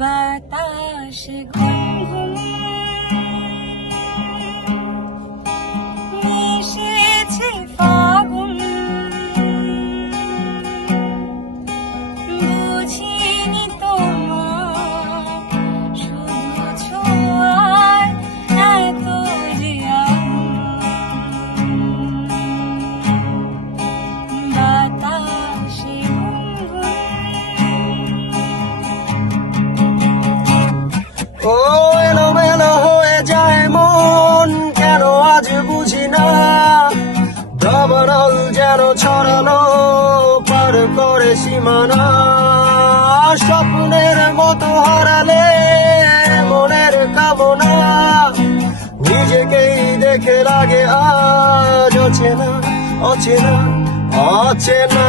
বাতাস ঘুম ঘুম এসেছে ফাগুন, বুঝিনি তোমার শুধু ছোঁয়ার এত যে বাতাসে ঘুম ঘুম। ও এলোমেলো হয়ে যায় মন, কেন আজ বুঝি না। দাবানল যেন ছড়ালো পার করে সীমানা। স্বপ্নের মতো হারালে মনের কামনা, নিজেকেই দেখে লাগে আজ অচেনা অচেনা অচেনা।